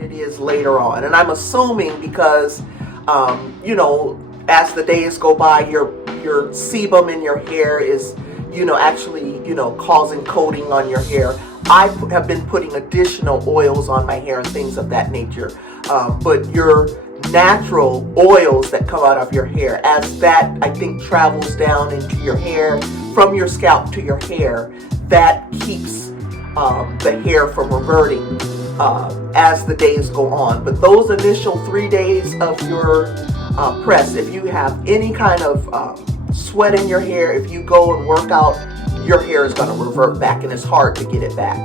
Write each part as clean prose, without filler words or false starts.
it is later on. And I'm assuming because, you know, as the days go by, your sebum in your hair is, you know, actually, you know, causing coating on your hair. I have been putting additional oils on my hair and things of that nature. But your natural oils that come out of your hair, as that I think travels down into your hair, from your scalp to your hair, that keeps the hair from reverting as the days go on. But those initial 3 days of your press, if you have any kind of sweat in your hair, if you go and work out, your hair is going to revert back, and it's hard to get it back.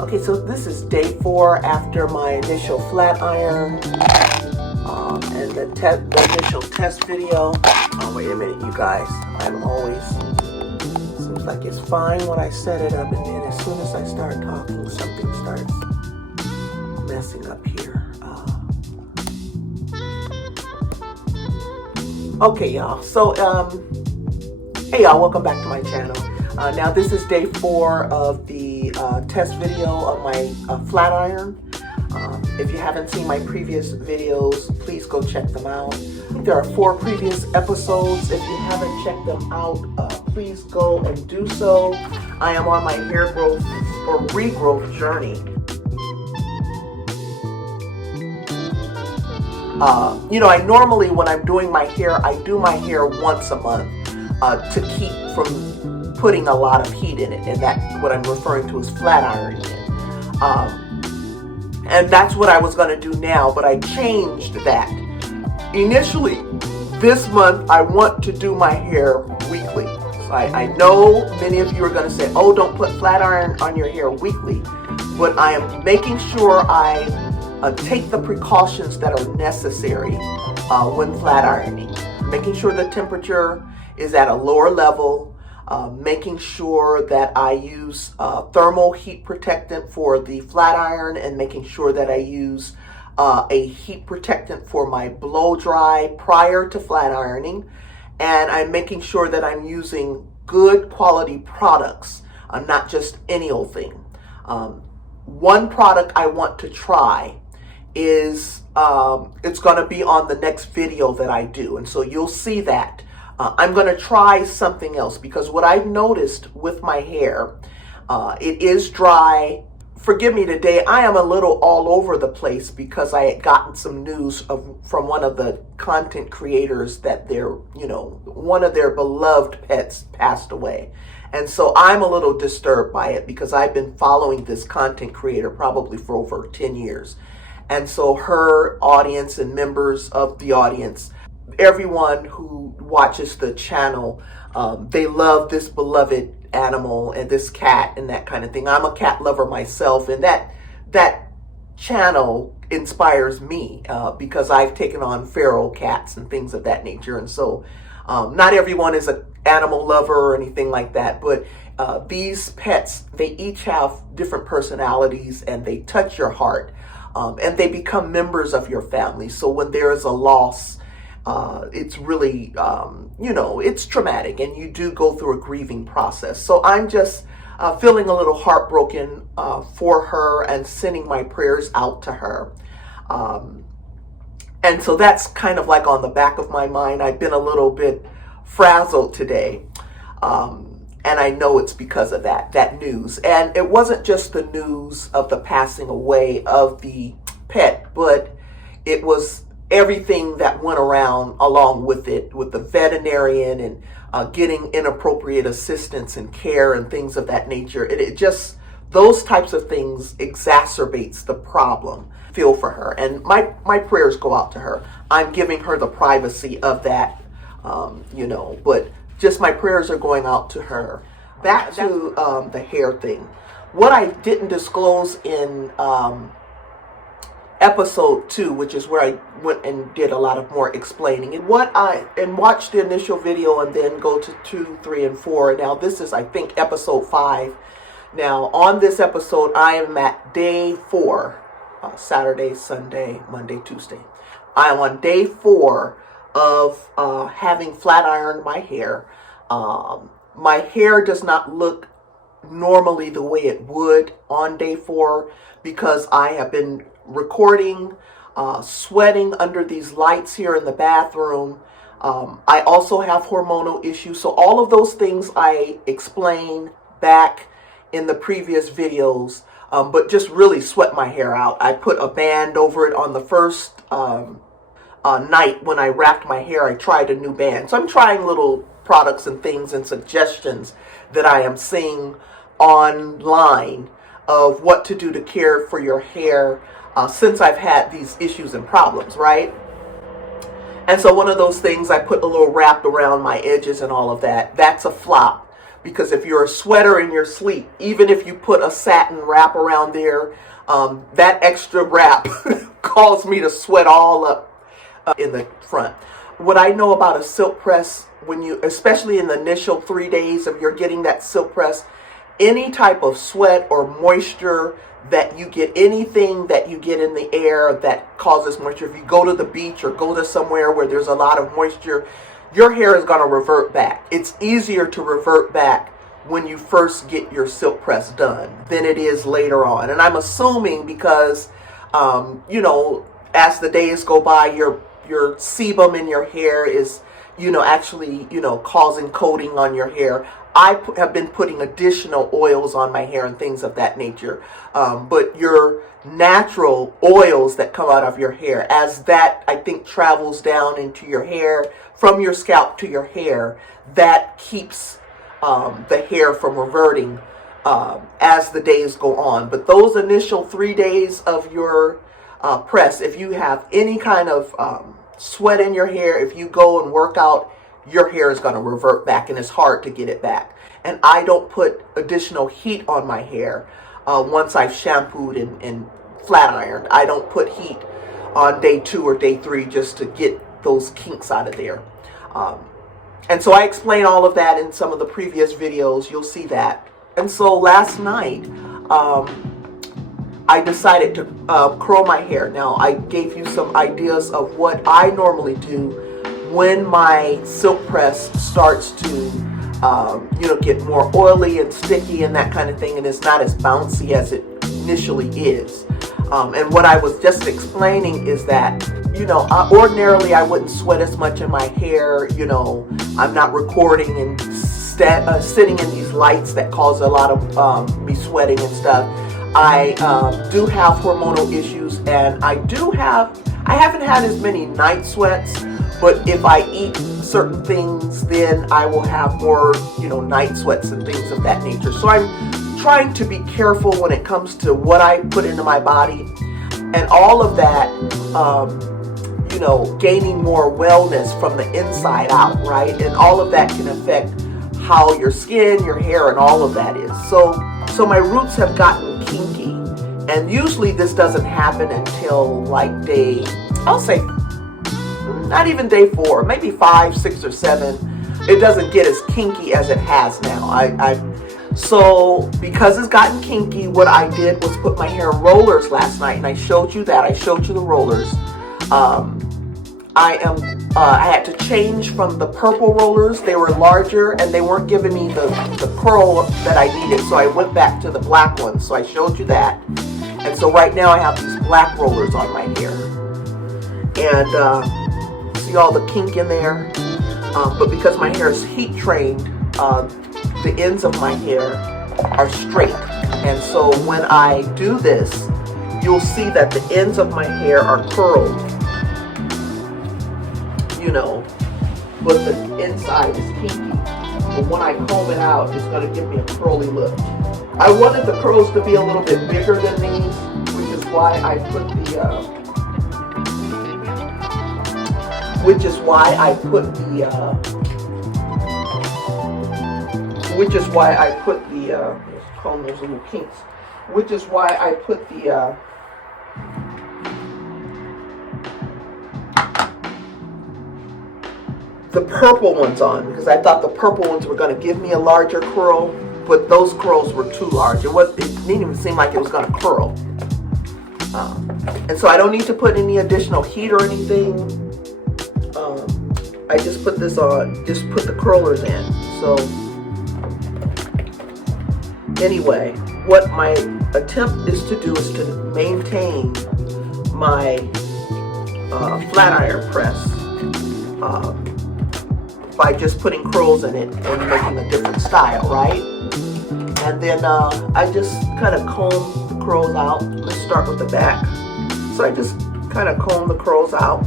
Okay, so this is day 4 after my initial flat iron and the initial test video. Oh, wait a minute, you guys. I'm always, seems like it's fine when I set it up, and then as soon as I start talking, something starts messing up here. Okay, y'all. So, hey, y'all. Welcome back to my channel. Now, this is day 4 of the test video of my flat iron. If you haven't seen my previous videos, please go check them out. There are 4 previous episodes. If you haven't checked them out, please go and do so. I am on my hair growth or regrowth journey. You know, I normally, when I'm doing my hair, I do my hair once a month to keep from putting a lot of heat in it, and that's what I'm referring to as flat ironing it. And that's what I was going to do now, but I changed that. Initially, this month, I want to do my hair weekly. So I know many of you are going to say, oh, don't put flat iron on your hair weekly, but I am making sure I take the precautions that are necessary when flat ironing. Making sure the temperature is at a lower level, making sure that I use thermal heat protectant for the flat iron, and making sure that I use a heat protectant for my blow dry prior to flat ironing. And I'm making sure that I'm using good quality products, not just any old thing. One product I want to try is, it's going to be on the next video that I do. And so you'll see that. I'm going to try something else, because what I've noticed with my hair, it is dry. Forgive me today, I am a little all over the place because I had gotten some news from one of the content creators that one of their beloved pets passed away. And so I'm a little disturbed by it, because I've been following this content creator probably for over 10 years. And so her audience and members of the audience, everyone who watches the channel, they love this beloved animal and this cat and that kind of thing. I'm a cat lover myself, and that channel inspires me because I've taken on feral cats and things of that nature. And so not everyone is an animal lover or anything like that, but these pets, they each have different personalities, and they touch your heart, and they become members of your family. So when there is a loss, it's really, it's traumatic, and you do go through a grieving process. So I'm just feeling a little heartbroken for her, and sending my prayers out to her. And so that's kind of like on the back of my mind. I've been a little bit frazzled today. And I know it's because of that news. And it wasn't just the news of the passing away of the pet, but it was everything that went around along with it, with the veterinarian and getting inappropriate assistance and care and things of that nature. It just, those types of things exacerbates the problem. Feel for her, and my prayers go out to her. I'm giving her the privacy of that, but just my prayers are going out to her. Back to the hair thing. What I didn't disclose in episode 2, which is where I went and did a lot of more explaining, and watched the initial video and then go to 2, 3, and 4. Now this is, I think, episode 5. Now on this episode, I am at day 4, Saturday, Sunday, Monday, Tuesday. I am on day 4 of having flat ironed my hair. My hair does not look normally the way it would on day 4 because I have been recording, sweating under these lights here in the bathroom. I also have hormonal issues. So all of those things I explained back in the previous videos, but just really sweat my hair out. I put a band over it on the first night when I wrapped my hair. I tried a new band. So I'm trying little products and things and suggestions that I am seeing online of what to do to care for your hair since I've had these issues and problems, right? And so one of those things, I put a little wrap around my edges and all of that. That's a flop. Because if you're a sweater in your sleep, even if you put a satin wrap around there, that extra wrap caused me to sweat all up in the front. What I know about a silk press, when you, especially in the initial 3 days of you're getting that silk press, any type of sweat or moisture that you get, anything that you get in the air that causes moisture, if you go to the beach or go to somewhere where there's a lot of moisture, your hair is going to revert back. It's easier to revert back when you first get your silk press done than it is later on. And I'm assuming because, you know, as the days go by, your sebum in your hair is, you know, actually, you know, causing coating on your hair. I have been putting additional oils on my hair and things of that nature. But your natural oils that come out of your hair, as that, I think, travels down into your hair, from your scalp to your hair, that keeps the hair from reverting as the days go on. But those initial 3 days of your press, if you have any kind of sweat in your hair, if you go and work out, your hair is going to revert back and it's hard to get it back. And I don't put additional heat on my hair once I've shampooed and flat ironed. I don't put heat on day 2 or day 3 just to get those kinks out of there. And so I explain all of that in some of the previous videos. You'll see that. And so last night, I decided to curl my hair. Now, I gave you some ideas of what I normally do when my silk press starts to, you know, get more oily and sticky and that kind of thing, and it's not as bouncy as it initially is. And what I was just explaining is that, you know, ordinarily I wouldn't sweat as much in my hair. You know, I'm not recording and sitting in these lights that cause a lot of me sweating and stuff. I do have hormonal issues, and I haven't had as many night sweats, but if I eat certain things, then I will have more, you know, night sweats and things of that nature. So I'm trying to be careful when it comes to what I put into my body, and all of that, you know, gaining more wellness from the inside out, right? And all of that can affect how your skin, your hair, and all of that is. So my roots have gotten kinky, and usually this doesn't happen until like day, I'll say, not even day 4, maybe 5, 6, or 7. It doesn't get as kinky as it has now. So because it's gotten kinky, what I did was put my hair in rollers last night, and I showed you that. I showed you the rollers. I had to change from the purple rollers. They were larger and they weren't giving me the curl that I needed, so I went back to the black ones. So I showed you that. And so right now I have these black rollers on my hair. And see all the kink in there? But because my hair is heat trained, the ends of my hair are straight. And so when I do this, you'll see that the ends of my hair are curled, you know, but the inside is kinky. But when I comb it out, it's going to give me a curly look. I wanted the curls to be a little bit bigger than these, which is why I put the comb those little kinks. Which is why I put the purple ones on, because I thought the purple ones were going to give me a larger curl, but those curls were too large. It didn't even seem like it was going to curl. And so I don't need to put any additional heat or anything. I just put this on, just put the curlers in. So anyway, what my attempt is to do is to maintain my flat iron press by just putting curls in it and making a different style, right? And then I just kind of comb the curls out. Let's start with the back. So I just kind of comb the curls out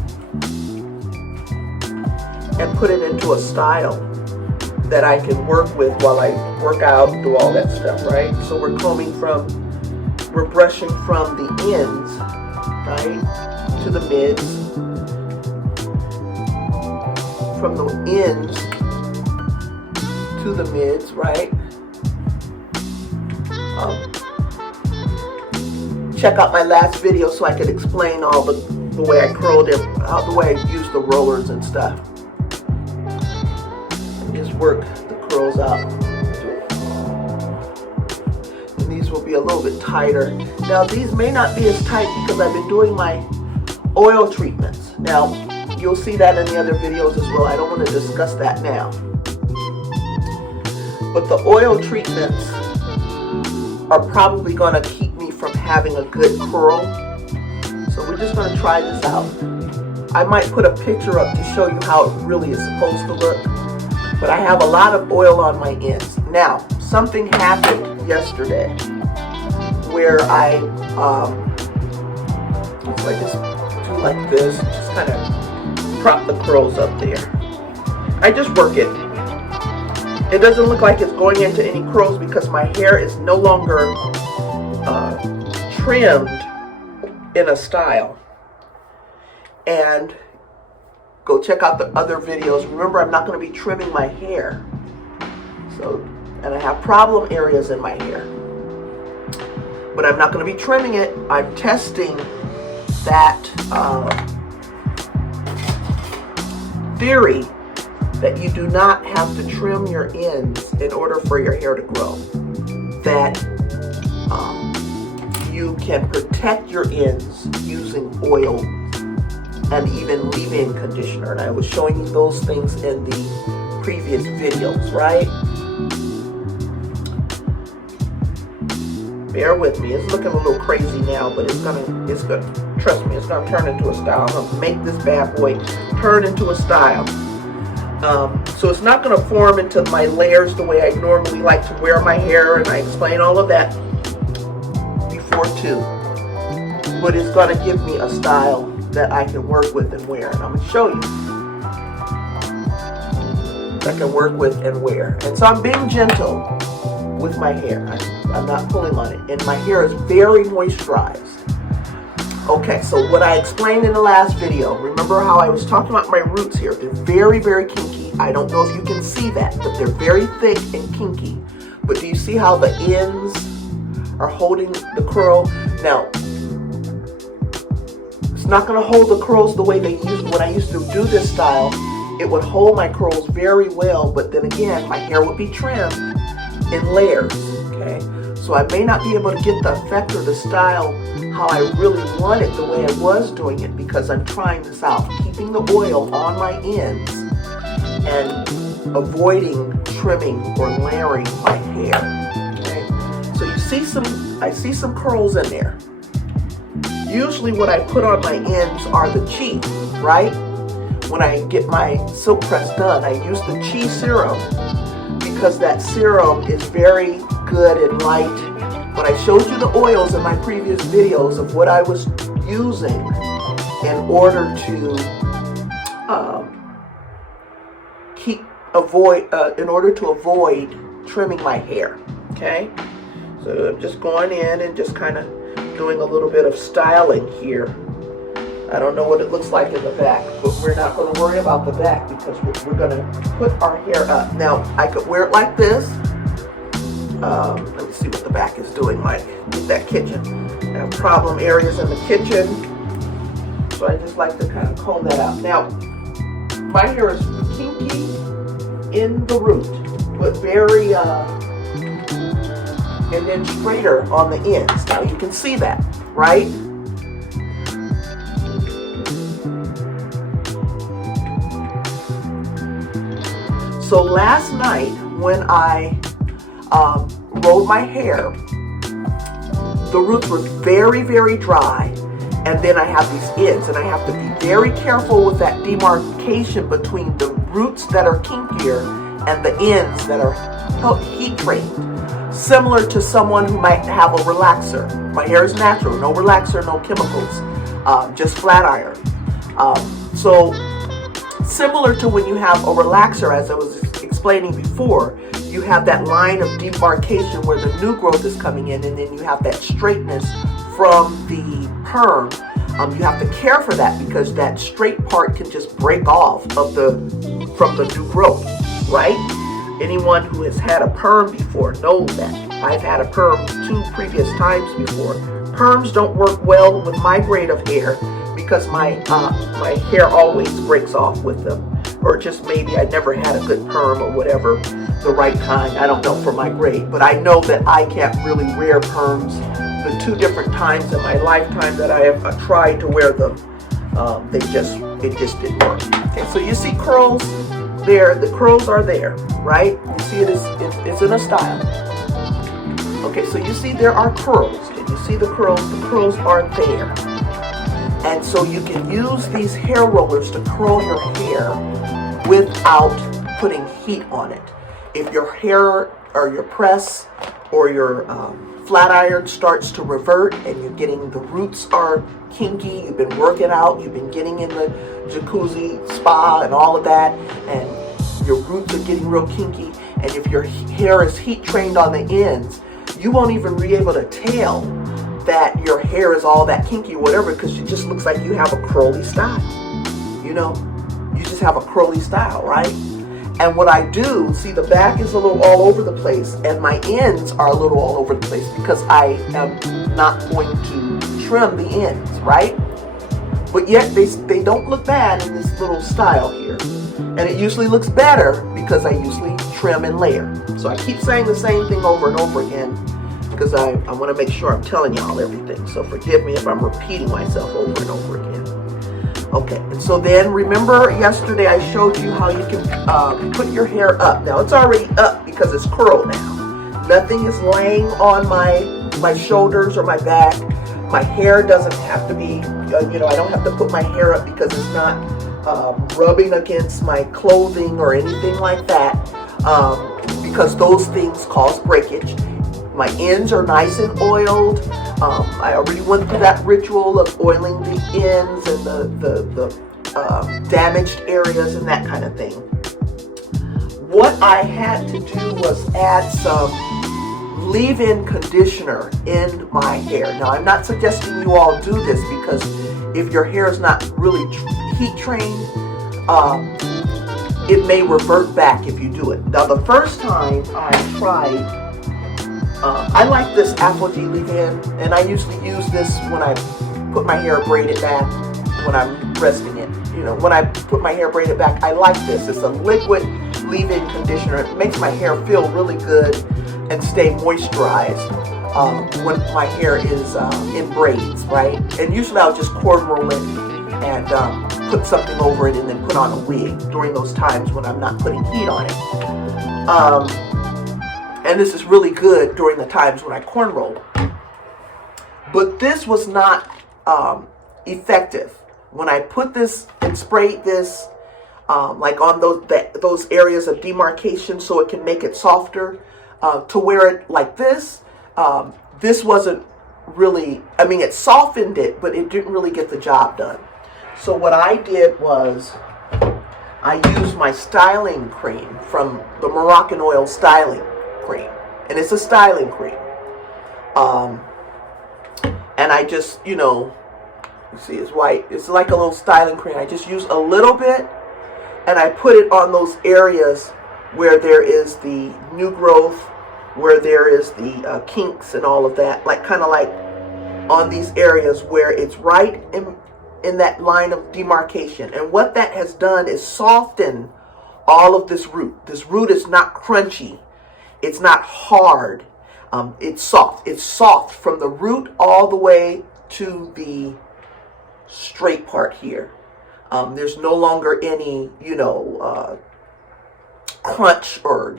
and put it into a style that I can work with while I work out, do all that stuff, right? So we're we're brushing from the ends, right, to the mids, from the ends to the mids, right? Check out my last video so I could explain all the way I curled it, the way I used the rollers and stuff. And just work the curls out. And these will be a little bit tighter. Now these may not be as tight because I've been doing my oil treatments. Now you'll see that in the other videos as well. I don't want to discuss that now. But the oil treatments are probably going to keep me from having a good curl. So we're just going to try this out. I might put a picture up to show you how it really is supposed to look. But I have a lot of oil on my ends. Now, something happened yesterday where so I just do like this, just kind of prop the curls up there. I just work it. It doesn't look like it's going into any curls because my hair is no longer trimmed in a style. And go check out the other videos. Remember, I'm not going to be trimming my hair. So, and I have problem areas in my hair. But I'm not going to be trimming it. I'm testing that theory that you do not have to trim your ends in order for your hair to grow. That you can protect your ends using oil and even leave-in conditioner. And I was showing you those things in the previous videos, right? Bear with me. It's looking a little crazy now, but it's gonna, trust me, it's gonna turn into a style. I'm gonna make this bad boy turn into a style. So it's not going to form into my layers the way I normally like to wear my hair, and I explain all of that before too. But it's going to give me a style that I can work with and wear, and I'm going to show you. I can work with and wear. And so I'm being gentle with my hair. I'm not pulling on it, and my hair is very moisturized. Okay, so what I explained in the last video, remember how I was talking about my roots here. They're very, very kinky. I don't know if you can see that, but they're very thick and kinky. But do you see how the ends are holding the curl? Now, it's not going to hold the curls the way they used when I used to do this style. It would hold my curls very well, but then again, my hair would be trimmed in layers, okay? So I may not be able to get the effect or the style how I really want it the way I was doing it because I'm trying this out, keeping the oil on my ends and avoiding trimming or layering my hair. Okay? So you see I see some curls in there. Usually what I put on my ends are the Chi, right? When I get my silk press done, I use the Chi serum because that serum is very good and light. But I showed you the oils in my previous videos of what I was using in order to avoid trimming my hair. Okay, so I'm just going in and just kind of doing a little bit of styling here. I don't know what it looks like in the back, but we're not going to worry about the back because we're going to put our hair up. Now I could wear it like this. Let me see what the back is doing like with that kitchen. I have problem areas in the kitchen, so I just like to kind of comb that out. Now, my hair is kinky in the root, but very, and then straighter on the ends. Now you can see that, right? So last night when I rolled my hair, the roots were very, very dry, and then I have these ends, and I have to be very careful with that demarcation between the roots that are kinkier and the ends that are heat trained, similar to someone who might have a relaxer. My hair is natural, no relaxer, no chemicals, just flat iron. So similar to when you have a relaxer, as I was explaining before, you have that line of demarcation where the new growth is coming in, and then you have that straightness from the perm. You have to care for that because that straight part can just break off from the new growth, right? Anyone who has had a perm before knows that. I've had a perm 2 previous times before. Perms don't work well with my grade of hair because my hair always breaks off with them. Or just maybe I never had a good perm or whatever, the right kind, I don't know, for my grade. But I know that I can't really wear perms. The 2 different times in my lifetime that I have tried to wear them, it just didn't work. Okay, so you see curls there, the curls are there, right? You see it's in a style. Okay, so you see there are curls. Can you see the curls? The curls are there. And so you can use these hair rollers to curl your hair without putting heat on it. If your hair or your press or your flat iron starts to revert and you're getting, the roots are kinky, you've been working out, you've been getting in the jacuzzi, spa and all of that, and your roots are getting real kinky, and if your hair is heat trained on the ends, you won't even be able to tell that your hair is all that kinky or whatever, because it just looks like you have a curly style. You know, you just have a curly style, right? And what I do, see, the back is a little all over the place and my ends are a little all over the place because I am not going to trim the ends, right? But yet they don't look bad in this little style here. And it usually looks better because I usually trim and layer. So I keep saying the same thing over and over again because I want to make sure I'm telling y'all everything. So forgive me if I'm repeating myself over and over again. Okay, and so then remember yesterday I showed you how you can put your hair up. Now it's already up because it's curled now. Nothing is laying on my shoulders or my back. My hair doesn't have to be, I don't have to put my hair up because it's not rubbing against my clothing or anything like that, because those things cause breakage. My ends are nice and oiled. I already went through that ritual of oiling the ends and the damaged areas and that kind of thing. What I had to do was add some leave-in conditioner in my hair. Now, I'm not suggesting you all do this because if your hair is not really heat trained, it may revert back if you do it. Now, the first time I tried, I like this Apogee leave-in, and I usually use this when I put my hair braided back, when I'm resting it. When I put my hair braided back, I like this. It's a liquid leave-in conditioner. It makes my hair feel really good and stay moisturized when my hair is in braids, right? And usually I'll just cord roll it and put something over it and then put on a wig during those times when I'm not putting heat on it. And this is really good during the times when I cornroll. But this was not effective. When I put this and sprayed this, like on those areas of demarcation so it can make it softer, to wear it like this, this wasn't really, it softened it, but it didn't really get the job done. So what I did was I used my styling cream from the Moroccanoil styling cream, and it's a styling cream, and I just, you see it's white, it's like a little styling cream. I just use a little bit and I put it on those areas where there is the new growth, where there is the kinks and all of that, like kind of like on these areas where it's right in that line of demarcation. And what that has done is soften all of this root. This root is not crunchy. It's not hard. It's soft. It's soft from the root all the way to the straight part here. There's no longer any, crunch or,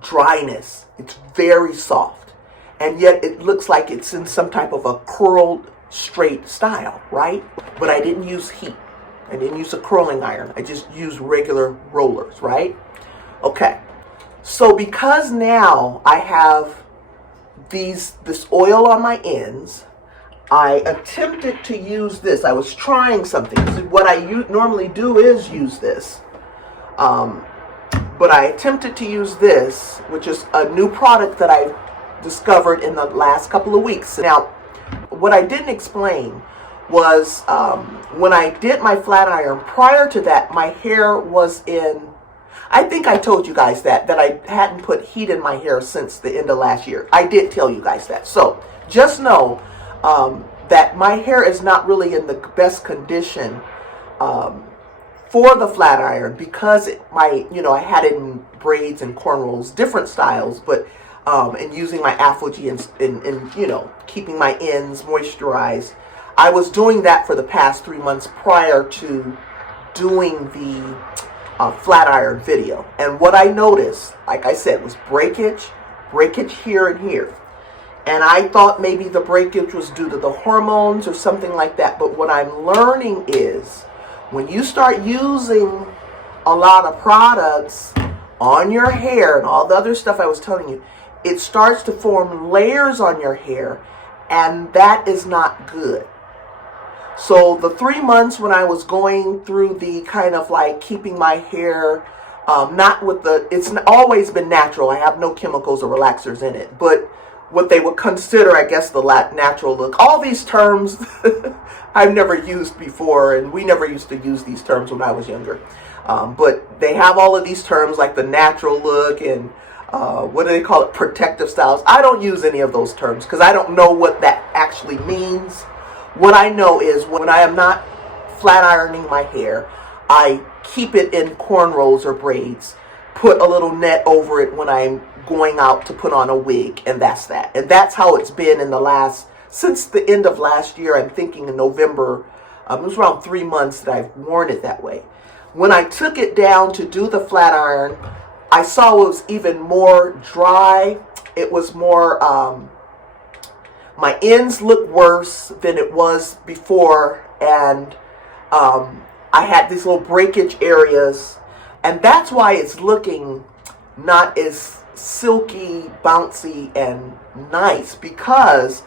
dryness. It's very soft. And yet it looks like it's in some type of a curled straight style, right? But I didn't use heat. I didn't use a curling iron. I just used regular rollers, right? Okay. So because now I have this oil on my ends, I attempted to use this. I was trying something. So what I normally do is use this. But I attempted to use this, which is a new product that I discovered in the last couple of weeks. Now, what I didn't explain was when I did my flat iron, prior to that, my hair was in, I think I told you guys that I hadn't put heat in my hair since the end of last year. I did tell you guys that. So just know that my hair is not really in the best condition for the flat iron because I had it in braids and cornrows, different styles, but and using my ApHogee and keeping my ends moisturized. I was doing that for the past 3 months prior to doing the flat iron video. And what I noticed, like I said, was breakage here and here. And I thought maybe the breakage was due to the hormones or something like that. But what I'm learning is when you start using a lot of products on your hair and all the other stuff I was telling you, it starts to form layers on your hair, and that is not good. So the 3 months when I was going through the kind of like keeping my hair, it's always been natural. I have no chemicals or relaxers in it, but what they would consider, I guess, the natural look. All these terms I've never used before, and we never used to use these terms when I was younger. But they have all of these terms like the natural look and what do they call it? Protective styles. I don't use any of those terms because I don't know what that actually means. What I know is when I am not flat ironing my hair, I keep it in cornrows or braids, put a little net over it when I'm going out to put on a wig, and that's that. And that's how it's been since the end of last year. I'm thinking in November, it was around 3 months that I've worn it that way. When I took it down to do the flat iron, I saw it was even more dry. It was more, my ends looked worse than it was before, and I had these little breakage areas, and that's why it's looking not as silky, bouncy, and nice, because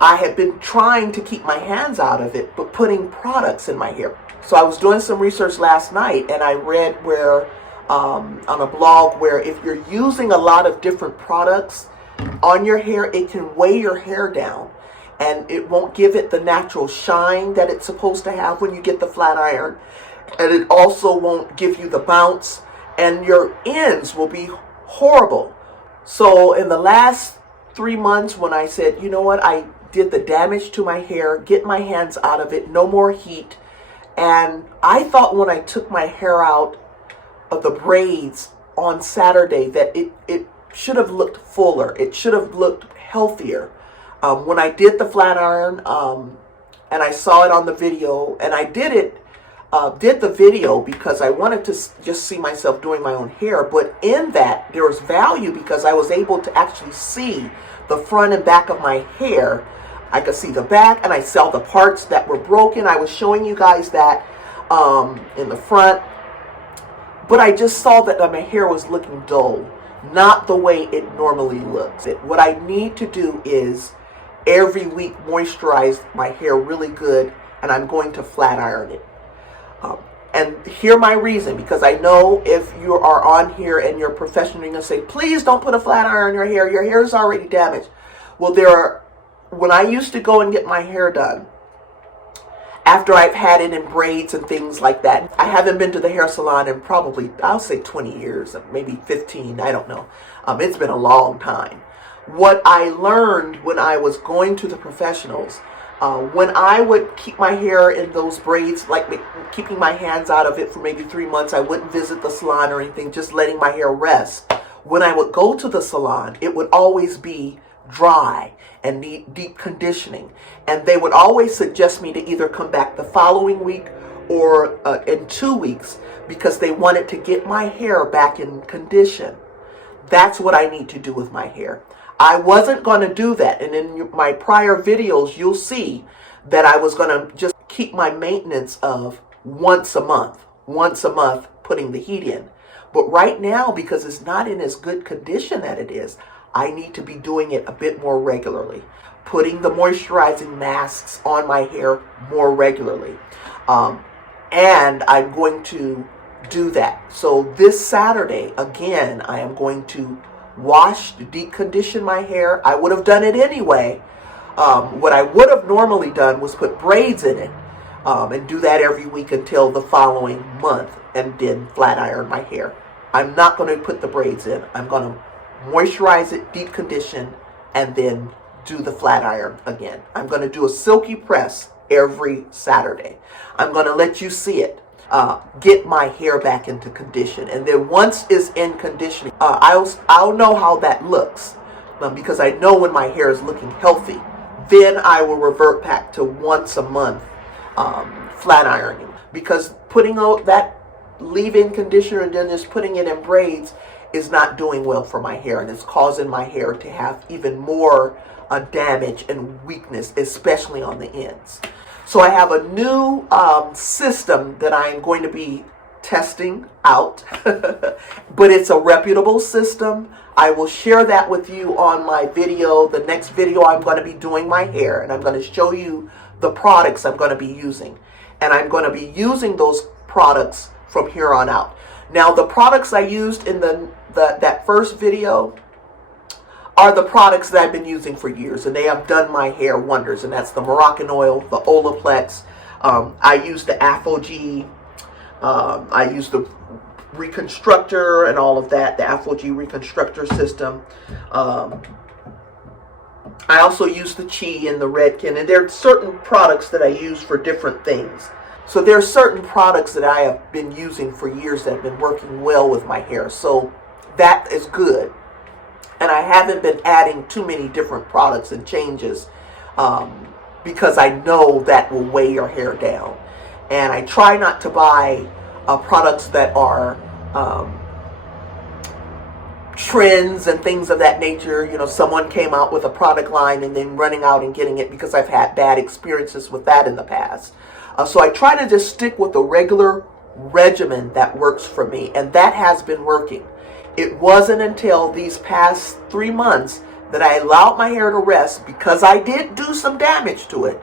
I had been trying to keep my hands out of it, but putting products in my hair. So I was doing some research last night, and I read where on a blog where if you're using a lot of different products on your hair, it can weigh your hair down, and it won't give it the natural shine that it's supposed to have when you get the flat iron, and it also won't give you the bounce, and your ends will be horrible. So in the last 3 months, when I said, you know what, I did the damage to my hair, get my hands out of it, no more heat, and I thought when I took my hair out of the braids on Saturday that it should have looked fuller. It should have looked healthier. When I did the flat iron, and I saw it on the video, and I did the video because I wanted to just see myself doing my own hair, but in that there was value because I was able to actually see the front and back of my hair. I could see the back, and I saw the parts that were broken. I was showing you guys that in the front, but I just saw that my hair was looking dull, not the way it normally looks. What I need to do is every week moisturize my hair really good, and I'm going to flat iron it. And hear my reason, because I know if you are on here and you're professional, you're going to say, please don't put a flat iron on your hair is already damaged. Well, when I used to go and get my hair done, after I've had it in braids and things like that, I haven't been to the hair salon in probably, I'll say 20 years, maybe 15, I don't know. It's been a long time. What I learned when I was going to the professionals, when I would keep my hair in those braids, like keeping my hands out of it for maybe 3 months, I wouldn't visit the salon or anything, just letting my hair rest. When I would go to the salon, it would always be dry and need deep conditioning. And they would always suggest me to either come back the following week or in 2 weeks, because they wanted to get my hair back in condition. That's what I need to do with my hair. I wasn't going to do that. And in my prior videos, you'll see that I was going to just keep my maintenance of once a month putting the heat in. But right now, because it's not in as good condition that it is, I need to be doing it a bit more regularly. Putting the moisturizing masks on my hair more regularly. And I'm going to do that. So this Saturday, again, I am going to wash, deep condition my hair. I would have done it anyway. What I would have normally done was put braids in it and do that every week until the following month and then flat iron my hair. I'm not going to put the braids in. I'm going to moisturize it, deep condition, and then do the flat iron again. I'm going to do a silky press every Saturday. I'm going to let you see it. Get my hair back into condition, and then once it's in conditioning, I'll know how that looks because I know when my hair is looking healthy. Then I will revert back to once a month flat ironing, because putting out that leave-in conditioner and then just putting it in braids is not doing well for my hair, and it's causing my hair to have even more damage and weakness, especially on the ends. So I have a new system that I am going to be testing out, but it's a reputable system. I will share that with you on my video. The next video I'm going to be doing my hair, and I'm going to show you the products I'm going to be using. And I'm going to be using those products from here on out. Now, the products I used in that first video are the products that I've been using for years, and they have done my hair wonders, and that's the Moroccanoil, the Olaplex. I use the ApHogee. I use the Reconstructor and all of that, the ApHogee Reconstructor system. I also use the Chi and the Redken, and there are certain products that I use for different things. So there are certain products that I have been using for years that have been working well with my hair, so that is good. And I haven't been adding too many different products and changes because I know that will weigh your hair down. And I try not to buy products that are trends and things of that nature. You know, someone came out with a product line and then running out and getting it, because I've had bad experiences with that in the past. So I try to just stick with the regular regimen that works for me, and that has been working. It wasn't until these past 3 months that I allowed my hair to rest, because I did do some damage to it.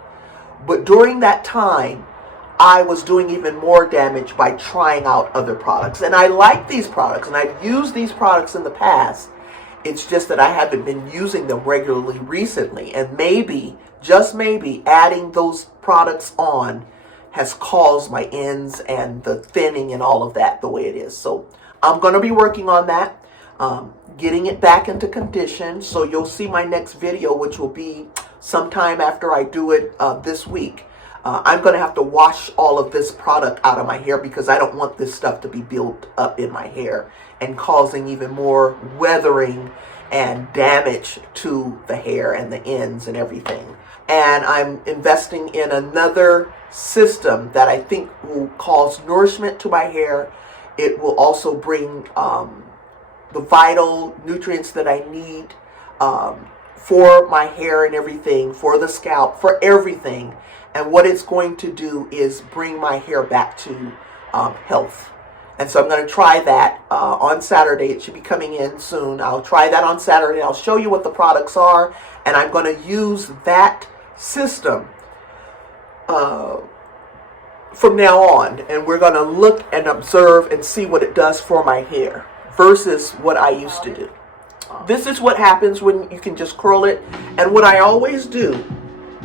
But during that time, I was doing even more damage by trying out other products. And I like these products, and I've used these products in the past. It's just that I haven't been using them regularly recently. And maybe, just maybe, adding those products on has caused my ends and the thinning and all of that the way it is. So I'm going to be working on that, getting it back into condition. So you'll see my next video, which will be sometime after I do it this week. I'm going to have to wash all of this product out of my hair, because I don't want this stuff to be built up in my hair and causing even more weathering and damage to the hair and the ends and everything. And I'm investing in another system that I think will cause nourishment to my hair. It will also bring the vital nutrients that I need for my hair and everything, for the scalp, for everything. And what it's going to do is bring my hair back to health. And so I'm going to try that on Saturday. It should be coming in soon. I'll try that on Saturday. I'll show you what the products are. And I'm going to use that system from now on. And we're going to look and observe and see what it does for my hair versus what I used to do. This is what happens when you can just curl it. And what I always do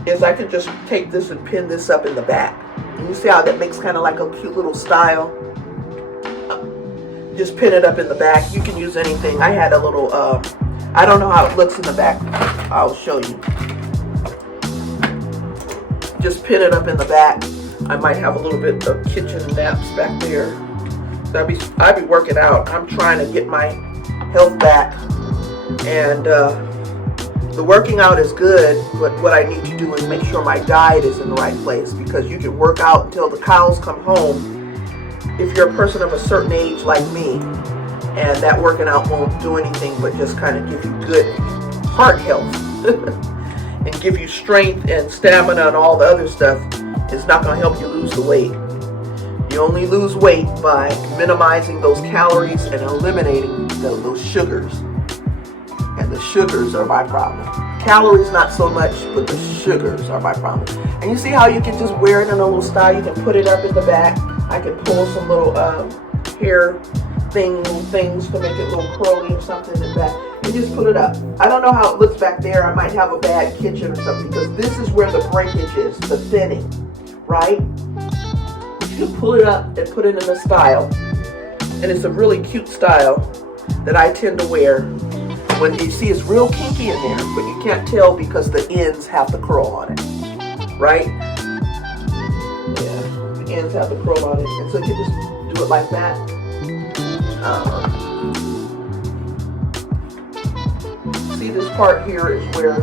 is I can just take this and pin this up in the back. And you see how that makes kind of like a cute little style? Just pin it up in the back. You can use anything. I had a little, I don't know how it looks in the back. I'll show you. Just pin it up in the back. I might have a little bit of kitchen naps back there. So I'd be working out. I'm trying to get my health back. And the working out is good, but what I need to do is make sure my diet is in the right place, because you can work out until the cows come home if you're a person of a certain age like me, and that working out won't do anything but just kind of give you good heart health and give you strength and stamina and all the other stuff, it's not going to help you lose the weight. You only lose weight by minimizing those calories and eliminating those sugars. And the sugars are my problem. Calories not so much, but the sugars are my problem. And you see how you can just wear it in a little style? You can put it up in the back. I can pull some little hair things to make it a little curly or something in the back. And just put it up. I don't know how it looks back there. I might have a bad kitchen or something, because this is where the breakage is, the thinning, right? You can pull it up and put it in a style. And it's a really cute style that I tend to wear. When you see it's real kinky in there, but you can't tell because the ends have the curl on it, right? Yeah, the ends have the curl on it, and so you just do it like that. See, this part here is where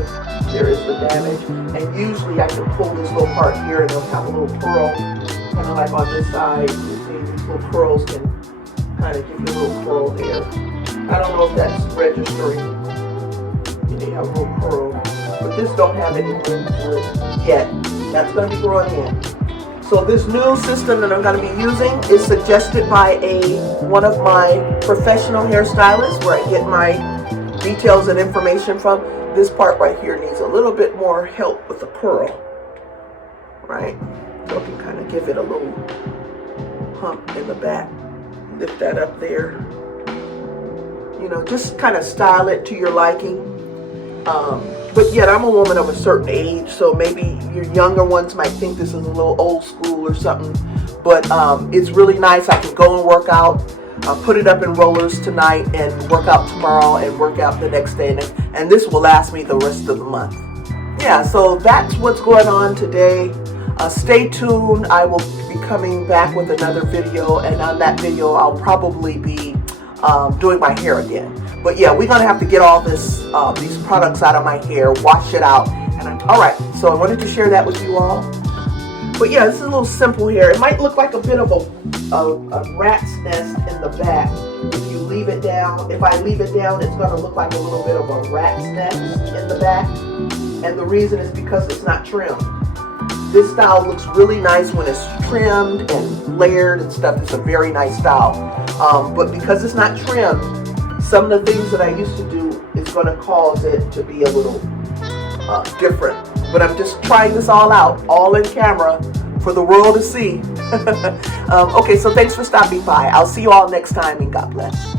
there is the damage, and usually I can pull this little part here and it'll have a little curl, kind of like on this side. You see, these little curls can kind of give you a little curl there. I don't know if that's registering. You may have a little curl, but this don't have any room to it yet. That's going to be growing in. So this new system that I'm going to be using is suggested by one of my professional hairstylists, where I get my details and information from. This part right here needs a little bit more help with the curl, right? So I can kind of give it a little hump in the back. Lift that up there. You know, just kind of style it to your liking. But yet I'm a woman of a certain age, so maybe your younger ones might think this is a little old school or something. But it's really nice. I can go and work out, put it up in rollers tonight and work out tomorrow and work out the next day. And this will last me the rest of the month. Yeah, so that's what's going on today. Stay tuned. I will be coming back with another video, and on that video I'll probably be doing my hair again. But yeah, we're gonna have to get all this these products out of my hair, wash it out, and all right. So I wanted to share that with you all. But yeah, this is a little simple hair. It might look like a bit of a rat's nest in the back if you leave it down. If I leave it down, it's gonna look like a little bit of a rat's nest in the back, and the reason is because it's not trimmed. This style looks really nice when it's trimmed and layered and stuff. It's a very nice style. But because it's not trimmed, some of the things that I used to do is going to cause it to be a little different. But I'm just trying this all out, all in camera, for the world to see. Okay, so thanks for stopping by. I'll see you all next time, and God bless.